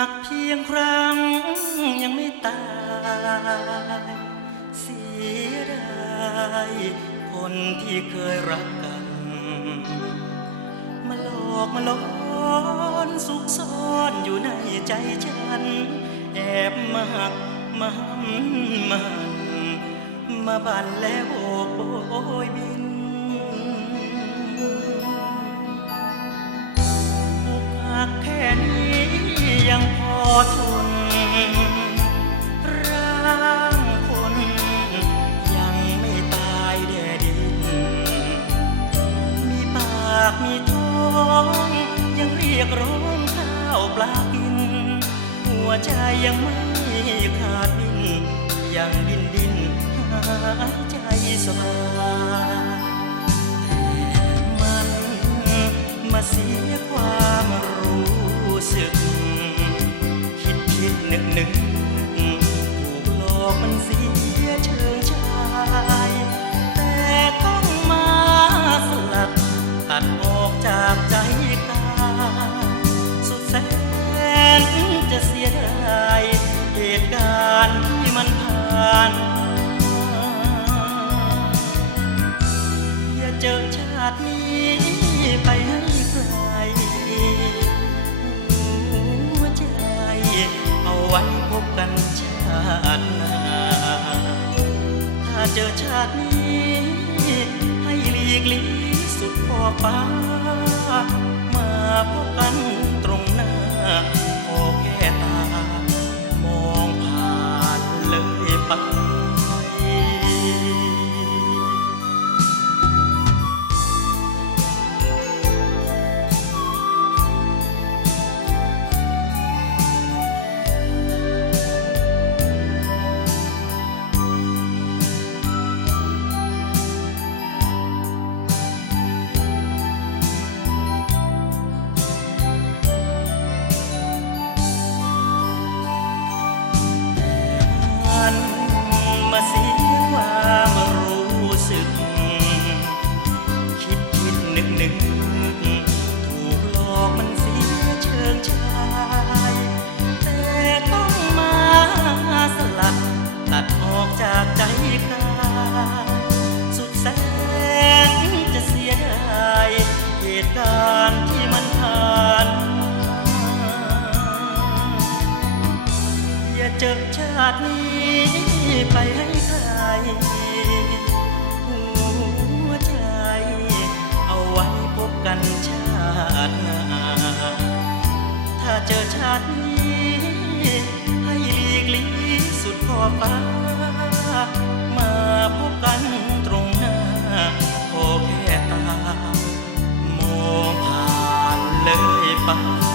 ากเพียงครั้งยังไม่ตายเสียดายคนที่เคยรักกัน มาหลอกมาหลอนสุขซ่อนอยู่ในใจฉัน แอบมาหักมาห้ำมันมาบันแล้วโอบ ทน ร่างคนยังไม่ตายแดดิน มีปากมีท้องยังเรียกร้องข้าวปลากิน หัวใจยังไม่ขาดดินยังดินดินหายใจสบายแต่มันมาเสีย ตินี้ไปให้ไกลหัวใจเอาไว้พบกันชาติหน้า ถ้าเจอชาตินี้ ให้หลีกลีสุดขอบฟ้ามาพบกันารณ์ที่มันผ่านอย่าเจอชาตินี้ไปให้ใครหัวใจ เอาไว้พบกันชาติหน้าถ้าเจอชาตินี้ ให้หลีกลีสุดขอบฟ้ามาพบกัน พ